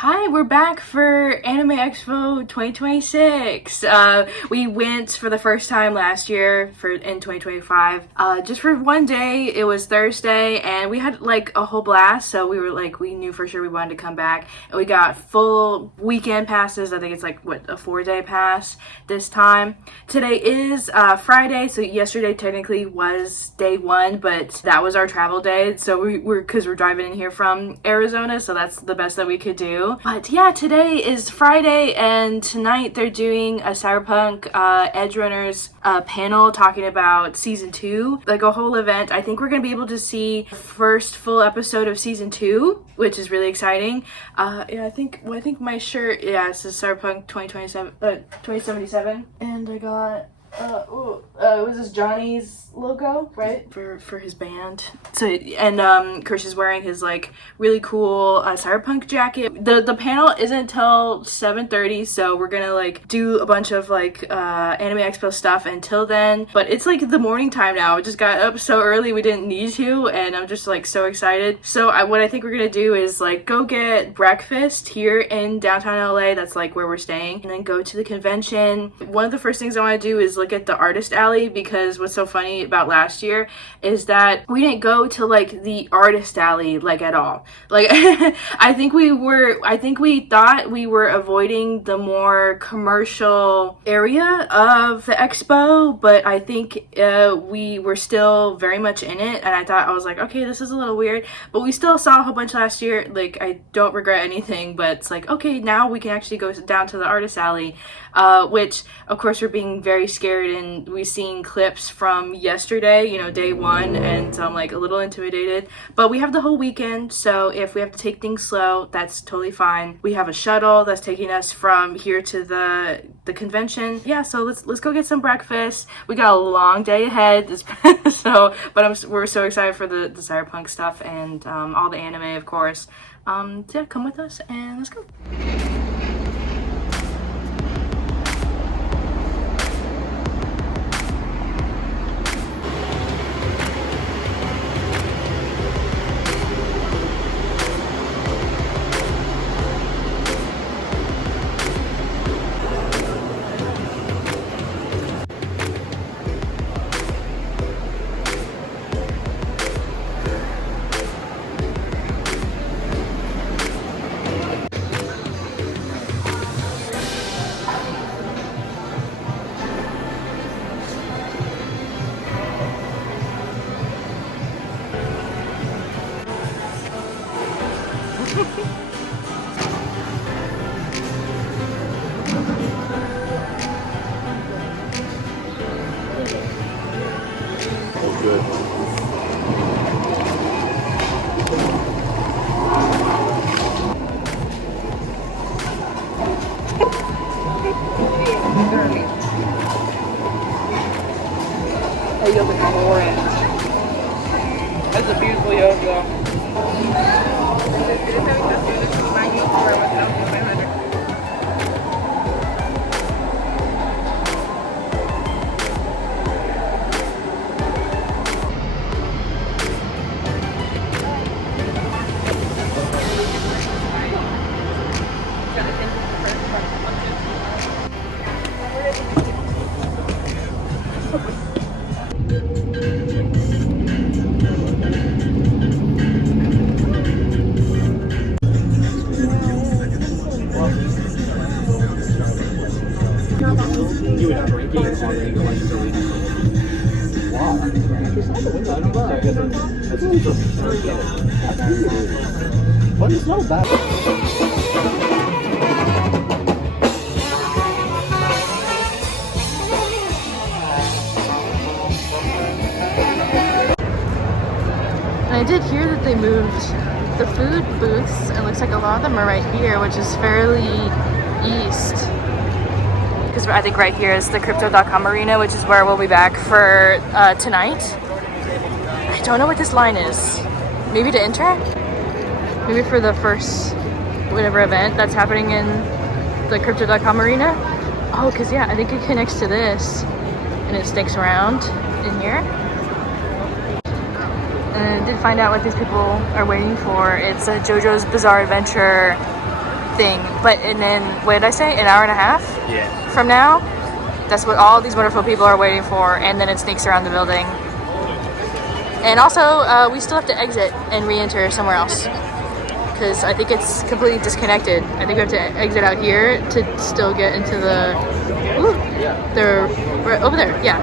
Hi, we're back for Anime Expo 2026. We went for the first time last year in 2025. Just for one day. It was Thursday, and we had like a whole blast. So we knew for sure we wanted to come back, and we got full weekend passes. I think it's like a 4-day pass this time. Today is Friday, so yesterday technically was day one, but that was our travel day. So we're driving in here from Arizona, so that's the best that we could do. But yeah, today is Friday, and tonight they're doing a Cyberpunk Edgerunners panel talking about season 2, like a whole event. I think we're gonna be able to see the first full episode of season 2, which is really exciting. I think my shirt, it says Cyberpunk 2077, and I got was this Johnny's logo, right? For his band. So, and Krish is wearing his like really cool Cyberpunk jacket. The panel isn't till 7:30, so we're gonna like do a bunch of like Anime Expo stuff until then. But it's like the morning time now. We just got up so early we didn't need to, and I'm just like so excited. So what I think we're gonna do is like go get breakfast here in downtown LA. That's like where we're staying, and then go to the convention. One of the first things I want to do is look at the artist alley, because what's so funny about last year is that we didn't go to like the artist alley like at all. Like I think we thought we were avoiding the more commercial area of the expo, but I think we were still very much in it, and I was like, okay, this is a little weird, but we still saw a whole bunch last year. Like, I don't regret anything, but it's like, okay, now we can actually go down to the artist alley, which of course we're being very scared, and we've seen clips from yesterday, day one, and so I'm like a little intimidated, but we have the whole weekend, so if we have to take things slow, that's totally fine. We have a shuttle that's taking us from here to the convention. Yeah, so let's go get some breakfast. We got a long day ahead, but we're so excited for the Cyberpunk stuff and all the anime, of course. So yeah, come with us and let's go. Good. Oh, you look orange. That's a beautiful yoga. But it's not bad. And I did hear that they moved the food booths. It looks like a lot of them are right here, which is fairly east. Because I think right here is the Crypto.com arena, which is where we'll be back for tonight. I don't know what this line is. Maybe to enter? Maybe for the first whatever event that's happening in the Crypto.com arena? Oh, because yeah, I think it connects to this and it sticks around in here. And I did find out what these people are waiting for. It's a JoJo's Bizarre Adventure thing. But and then what did I say? An hour and a half? Yeah. From now? That's what all these wonderful people are waiting for, and then it sneaks around the building. And also, we still have to exit and re-enter somewhere else because I think it's completely disconnected. I think we have to exit out here to still get into the right over there. Yeah,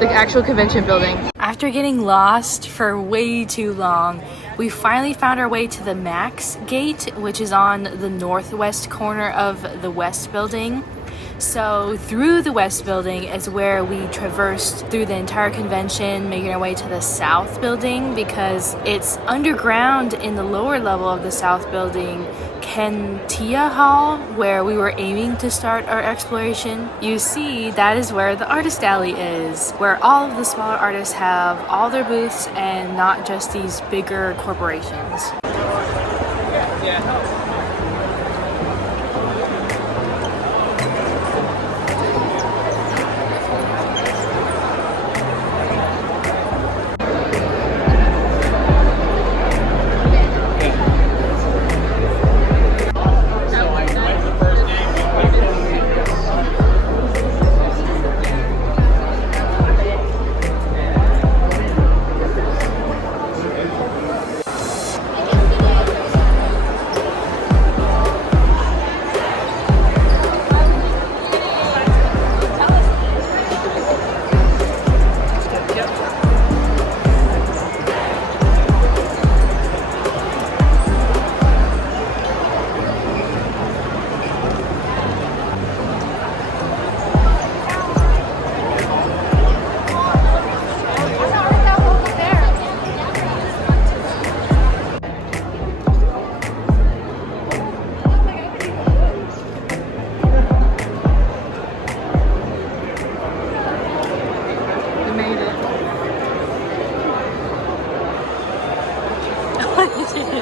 the actual convention building. After getting lost for way too long, we finally found our way to the Max Gate, which is on the northwest corner of the West Building. So through the West Building is where we traversed through the entire convention, making our way to the South Building because it's underground in the lower level of the South Building, Kentia Hall, where we were aiming to start our exploration. You see, that is where the Artist Alley is, where all of the smaller artists have all their booths and not just these bigger corporations.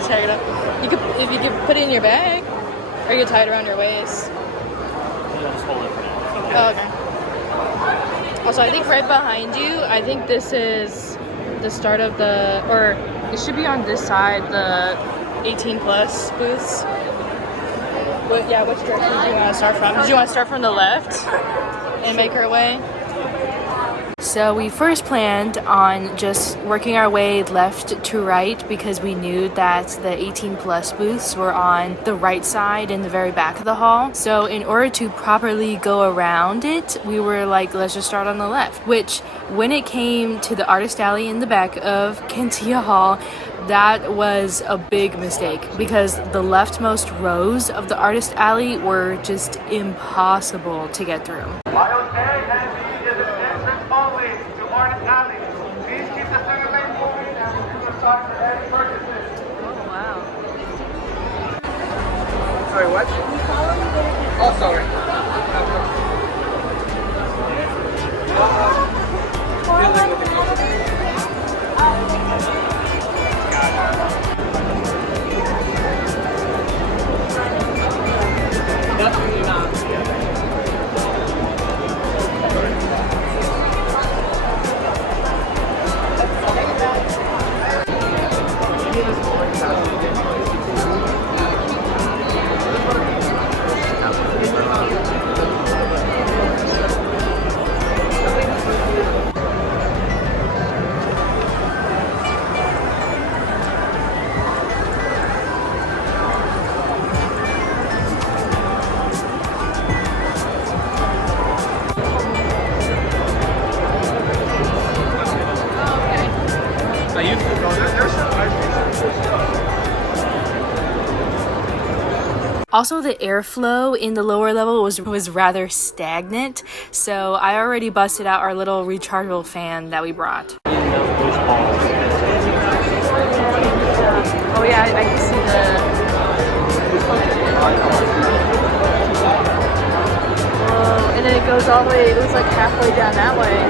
Check it out. You could, if you could put it in your bag, or you could tie it around your waist. I'll just hold it for now. Oh, okay. Also, I think right behind you, I think this is the start of the, or it should be on this side, the 18 plus booths. Which direction do you want to start from? Did you want to start from the left and make our way? So we first planned on just working our way left to right because we knew that the 18 plus booths were on the right side in the very back of the hall. So in order to properly go around it, we were like, let's just start on the left. Which, when it came to the Artist Alley in the back of Kentia Hall, that was a big mistake because the leftmost rows of the Artist Alley were just impossible to get through. Only to Artist Alley. Please keep the second lane moving and we'll do the start for any purchases. Oh, wow. Sorry, what? Oh, sorry. Dealing with the Definitely not. Also, the airflow in the lower level was rather stagnant, so I already busted out our little rechargeable fan that we brought. Oh yeah, I can see Whoa, and then it goes all the way, it was like halfway down that way.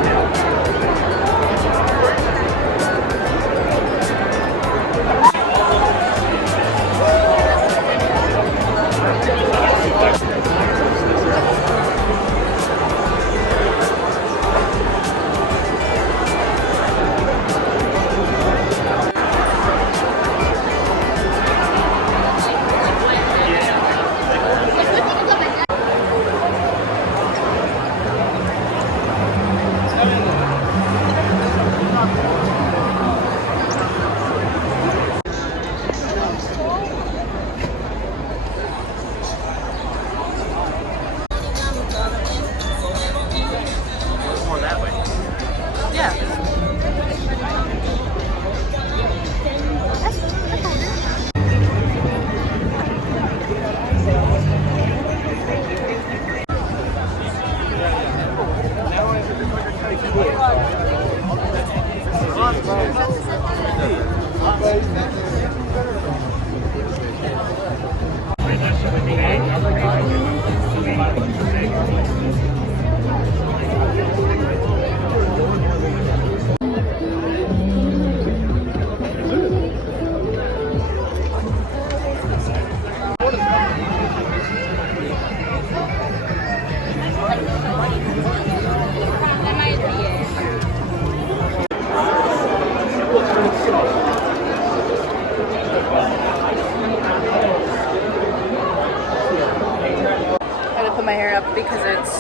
Put my hair up because it's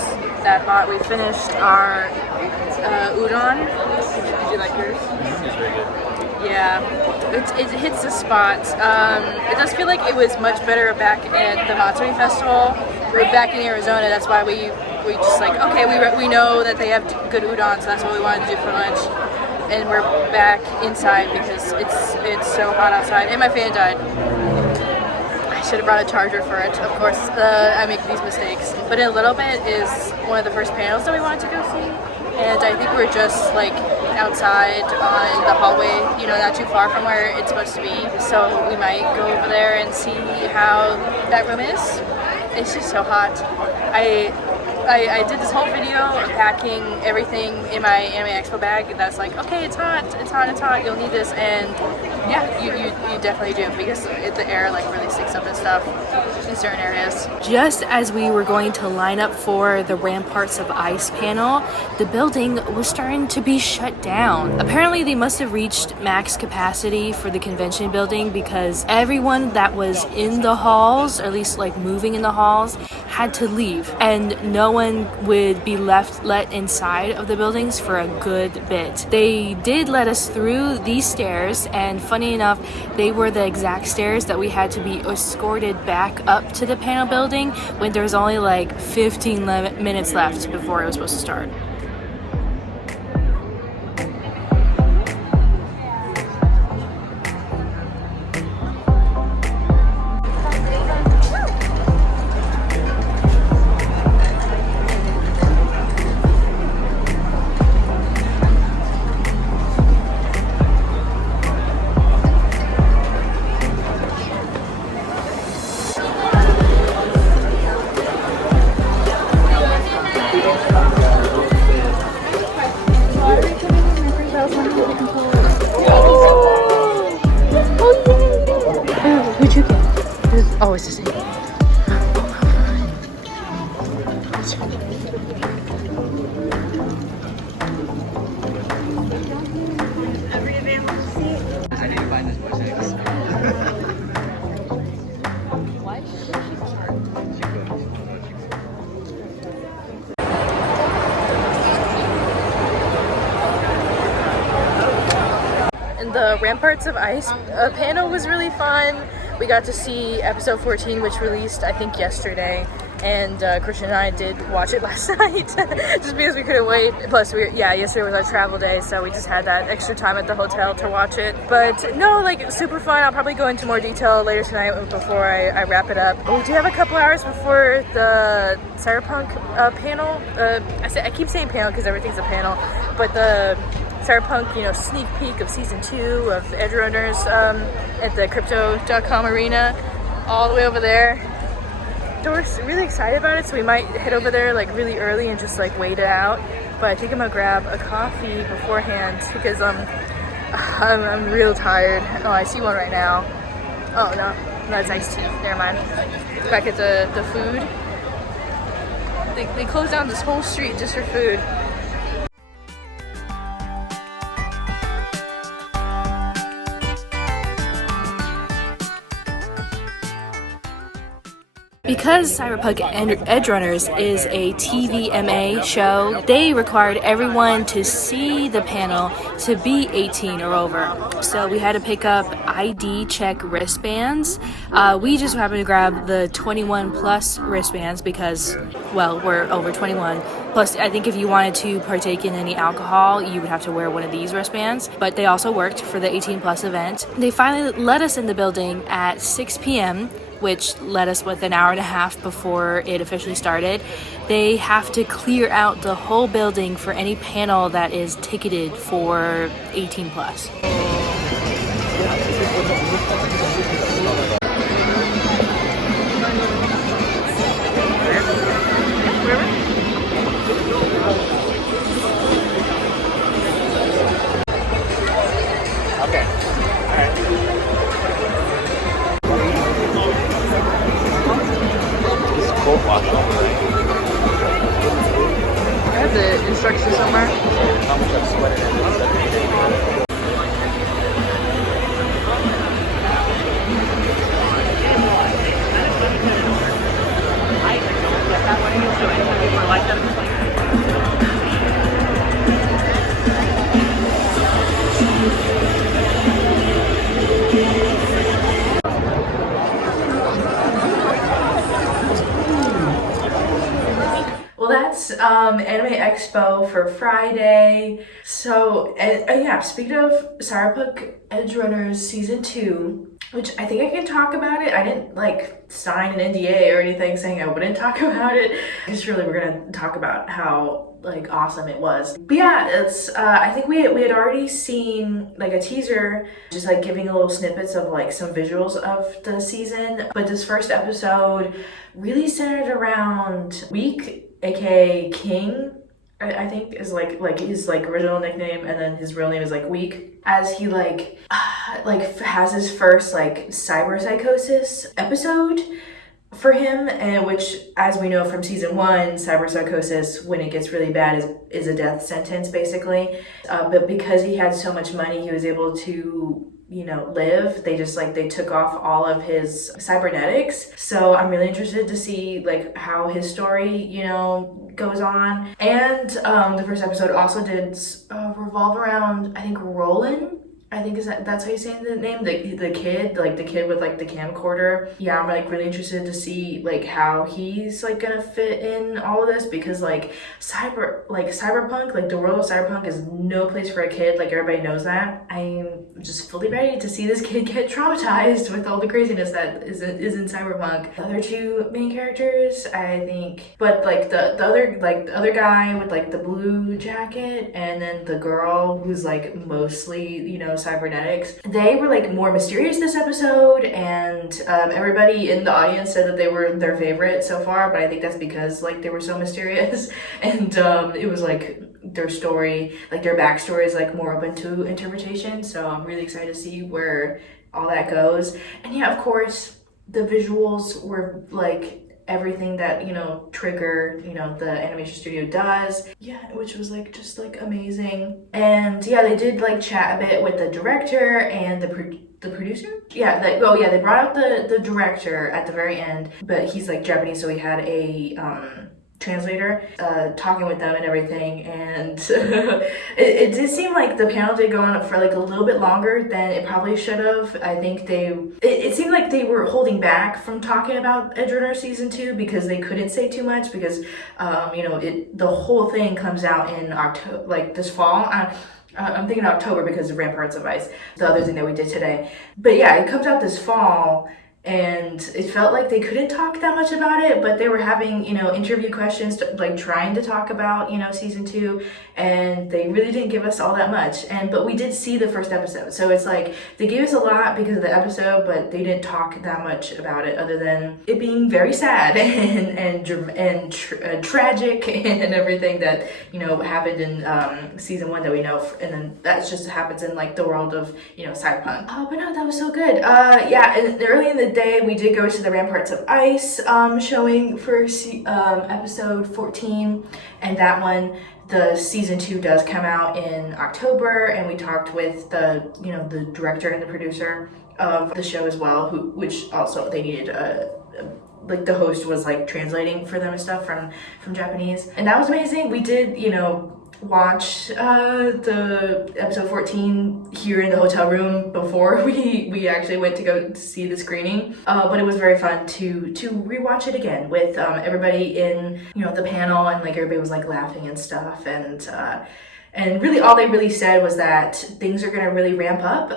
that hot. We finished our udon. Did you like yours? It's very good. Yeah, it hits the spot. It does feel like it was much better back at the Matsuri Festival. We were back in Arizona. That's why we just like, okay, we know that they have good udon, so that's what we wanted to do for lunch. And we're back inside because it's so hot outside. And my fan died. I should have brought a charger for it. Of course, I make these mistakes. But in a little bit is one of the first panels that we wanted to go see. And I think we're just like outside on the hallway, you know, not too far from where it's supposed to be. So we might go over there and see how that room is. It's just so hot. I did this whole video of packing everything in my Anime Expo bag. That's like, okay, it's hot, it's hot, it's hot. You'll need this, and yeah, you definitely do because the air like really sticks up and stuff in certain areas. Just as we were going to line up for the Ramparts of Ice panel, the building was starting to be shut down. Apparently, they must have reached max capacity for the convention building because everyone that was in the halls, or at least like moving in the halls, had to leave, and no one would be let inside of the buildings for a good bit. They did let us through these stairs, and funny enough, they were the exact stairs that we had to be escorted back up to the panel building when there was only like 15 minutes left before it was supposed to start. Who'd you get? Oh, it's the same. I didn't find this much eggs. And the Ramparts of Ice panel was really fun. We got to see episode 14, which released I think yesterday, and Christian and I did watch it last night just because we couldn't wait. Plus, yesterday was our travel day, so we just had that extra time at the hotel to watch it. But no, like super fun. I'll probably go into more detail later tonight before I wrap it up. But we do have a couple hours before the Cyberpunk panel. I keep saying panel because everything's a panel, but the Cyberpunk, sneak peek of season 2 of Edgerunners at the Crypto.com arena, all the way over there. So we're really excited about it, so we might head over there like really early and just like wait it out. But I think I'm gonna grab a coffee beforehand because I'm real tired. Oh, I see one right now. Oh no, it's iced tea. Never mind. Back at the food. They closed down this whole street just for food. Because Cyberpunk Edgerunners is a TVMA show, they required everyone to see the panel to be 18 or over. So we had to pick up ID check wristbands. We just happened to grab the 21 plus wristbands because, well, we're over 21. Plus, I think if you wanted to partake in any alcohol, you would have to wear one of these wristbands. But they also worked for the 18 plus event. They finally let us in the building at 6 p.m., which led us with an hour and a half before it officially started. They have to clear out the whole building for any panel that is ticketed for 18 plus. wash over, right? I have the instructions somewhere. How much I've sweated in this every day. Well, that's Anime Expo for Friday. So, yeah, speaking of Cyberpunk Edgerunners Season 2, which I think I can talk about it. I didn't, like, sign an NDA or anything saying I wouldn't talk about it. Just really we're gonna talk about how, like, awesome it was. But yeah, it's, I think we had already seen, like, a teaser, just, like, giving a little snippets of, like, some visuals of the season. But this first episode really centered around Week, aka King, I think is like his like original nickname, and then his real name is like Week, as he like has his first like cyber psychosis episode for him, and which, as we know from season 1, cyber psychosis, when it gets really bad, is a death sentence basically. But because he had so much money, he was able to, you know, live. They took off all of his cybernetics. So I'm really interested to see like how his story, you know, goes on. And the first episode also did revolve around, I think, Roland. I think that's how you say the name, the kid with like the camcorder. Yeah, I'm like really interested to see like how he's like gonna fit in all of this, because like cyberpunk, like the world of cyberpunk is no place for a kid. Like everybody knows that. I'm just fully ready to see this kid get traumatized with all the craziness that is in cyberpunk. The other two main characters, I think, but like the other guy with like the blue jacket, and then the girl who's like mostly, you know, cybernetics, they were like more mysterious this episode, and everybody in the audience said that they were their favorite so far, but I think that's because like they were so mysterious and it was like their story, like their backstory is like more open to interpretation. So I'm really excited to see where all that goes. And yeah, of course the visuals were like everything that, you know, Trigger, you know, the animation studio does. Yeah, which was like just like amazing. And yeah, they did like chat a bit with the director and the producer. Yeah, they brought out the director at the very end, but he's like Japanese, so he had a translator talking with them and everything, and it did seem like the panel did go on for like a little bit longer than it probably should have. I think it seemed like they were holding back from talking about Edgerunners Season 2 because they couldn't say too much, because you know, the whole thing comes out in October, like this fall. I'm thinking October because of Ramparts of Ice, the other thing that we did today. But yeah, it comes out this fall, and it felt like they couldn't talk that much about it, but they were having, you know, interview questions, like trying to talk about, you know, season 2, and they really didn't give us all that much. But we did see the first episode, so it's like they gave us a lot because of the episode, but they didn't talk that much about it other than it being very sad and tragic and everything that, you know, happened in season 1 that we know, and then that just happens in like the world of, you know, cyberpunk. But no, that was so good. Yeah, and early in the day we did go to the Ramparts of Ice showing for episode 14, and that one, the season 2 does come out in October, and we talked with the, you know, the director and the producer of the show as well, which also they needed like the host was like translating for them and stuff from Japanese, and that was amazing. We did, you know, watch the episode 14 here in the hotel room before we actually went to go see the screening, but it was very fun to rewatch it again with everybody in, you know, the panel, and like everybody was like laughing and stuff, and really all they really said was that things are gonna really ramp up,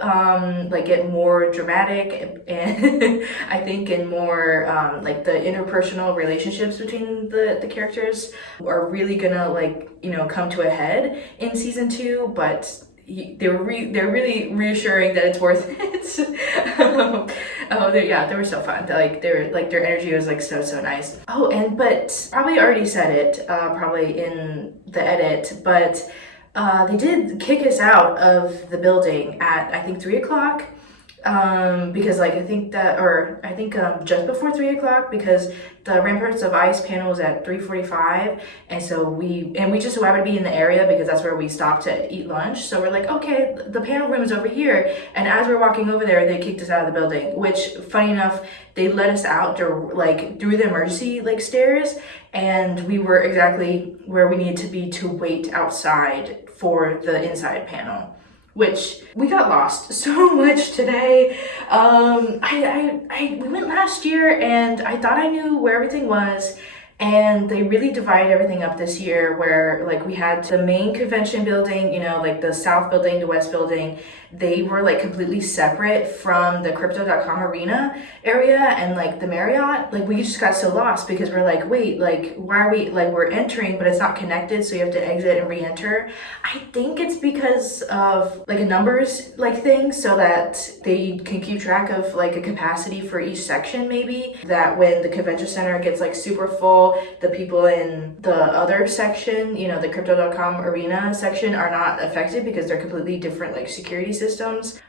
like get more dramatic, and I think in more like the interpersonal relationships between the characters are really gonna, like, you know, come to a head in season 2, but they're really reassuring that it's worth it. They were so fun. Their energy was like so nice. But probably already said it, probably in the edit, but they did kick us out of the building at, I think, 3 o'clock. because like I think just before 3 o'clock, because the Ramparts of Ice Panel was at 3:45, and so we just so happened to be in the area because that's where we stopped to eat lunch. So we're like, okay, the panel room is over here, and as we're walking over there, they kicked us out of the building. Which, funny enough, they let us out to, like, through the emergency like stairs, and we were exactly where we needed to be to wait outside for the inside panel. Which we got lost so much today. We went last year and I thought I knew where everything was, and they really divided everything up this year, where like we had the main convention building, you know, like the south building, the west building, they were like completely separate from the crypto.com arena area and like the Marriott. Like we just got so lost because we're like, wait, like why are we, like we're entering but it's not connected, so you have to exit and re-enter. I think it's because of like a numbers like thing, so that they can keep track of like a capacity for each section, maybe, that when the convention center gets like super full, the people in the other section, you know, the crypto.com arena section, are not affected because they're completely different like security systems.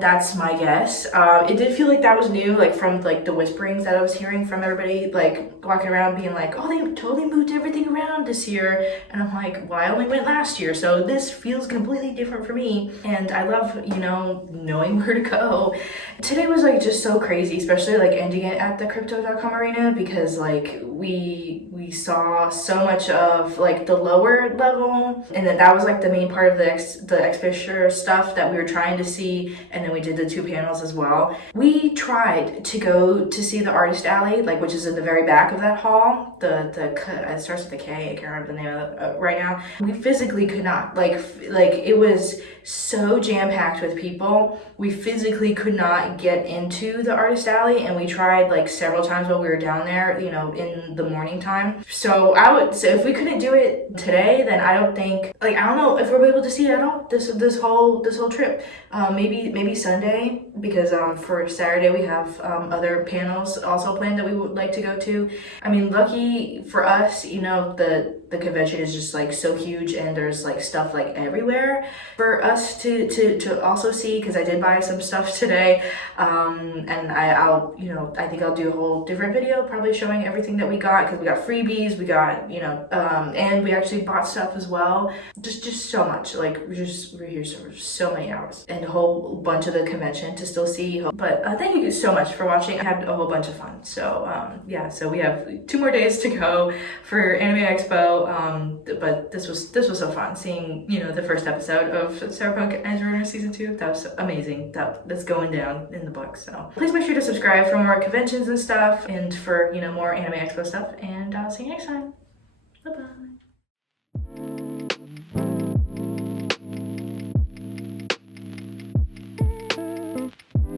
That's my guess. It did feel like that was new, like from like the whisperings that I was hearing from everybody, like walking around being like, oh, they totally moved everything around this year. And I'm like, well, I only went last year, so this feels completely different for me. And I love, you know, knowing where to go. Today was like just so crazy, especially like ending it at the crypto.com arena, because like we saw so much of like the lower level, and that was like the main part of the exhibition stuff that we were trying to see. And then we did the 2 panels as well. We tried to go to see the artist alley, like, which is in the very back of that hall. It starts with a K. I can't remember the name of it right now. We physically could not, like it was so jam-packed with people. We physically could not get into the artist alley, and we tried like several times while we were down there, you know, in the morning time. So if we couldn't do it today, then I don't know if we'll be able to see it at all this whole trip. Maybe Sunday, because for Saturday we have other panels also planned that we would like to go to. I mean, lucky for us, you know, the convention is just like so huge, and there's like stuff like everywhere for us to also see, because I did buy some stuff today, and I think I'll do a whole different video probably showing everything that we got, because we got freebies, we got, you know, and we actually bought stuff as well. Just so much, like we're here for so many hours and a whole bunch of the convention to still see. But thank you so much for watching. I had a whole bunch of fun. So yeah, so we have 2 more days to go for Anime Expo. But this was so fun seeing, you know, the first episode of Cyberpunk Edgerunners season 2. That was amazing. That's going down in the book. So please make sure to subscribe for more conventions and stuff, and for, you know, more Anime Expo stuff. And I'll see you next time. Bye bye.